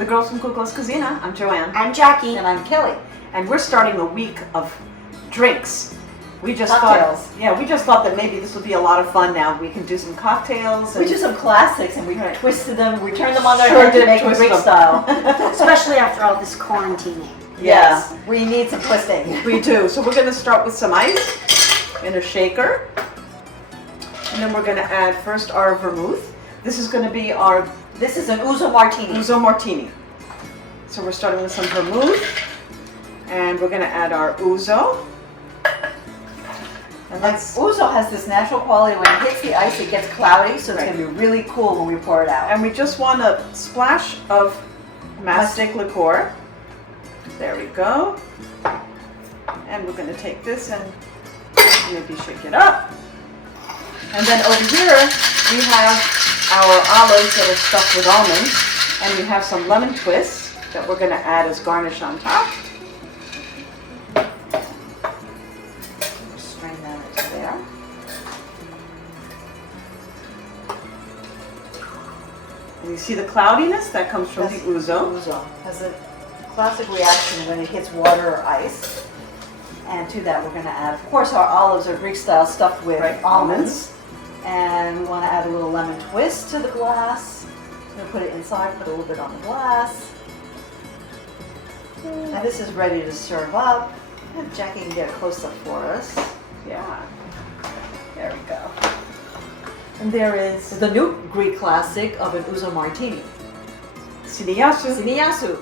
the girls from Kuklas Cuisina, I'm Joanne. I'm Jackie. And I'm Kelly. And we're starting a week of drinks. We just Cocktails. we just thought that maybe this would be a lot of fun now. We can do some cocktails. We do some classics and we twisted them, we turned them on their Sure head did to make them twist Greek them. style. Especially after all this quarantining. Yes. Yeah, we need some twisting. We do. So we're going to start with some ice in a shaker. And then we're going to add first our vermouth. This is going to be our This is an Ouzo Martini. Ouzo Martini. So we're starting with some vermouth. And we're going to add our Ouzo. And Ouzo has this natural quality. When it hits the ice, it gets cloudy, so it's going to be really cool when we pour it out. And we just want a splash of mastic liqueur. There we go. And we're going to take this and maybe shake it up. And then over here we have our olives that are stuffed with almonds. And we have some lemon twists that we're going to add as garnish on top. Strain that into there. And you see the cloudiness that comes from the Ouzo. Ouzo has a classic reaction when it hits water or ice. And to that we're going to add, of course, our olives are Greek style stuffed with almonds. And we want to add a little lemon twist to the glass. I'm going to put it inside, put a little bit on the glass. And this is ready to serve up. And Jackie can get a close-up for us. Yeah. There we go. And there is the new Greek classic of an Ouzo Martini. Siniyasu. Siniyasu.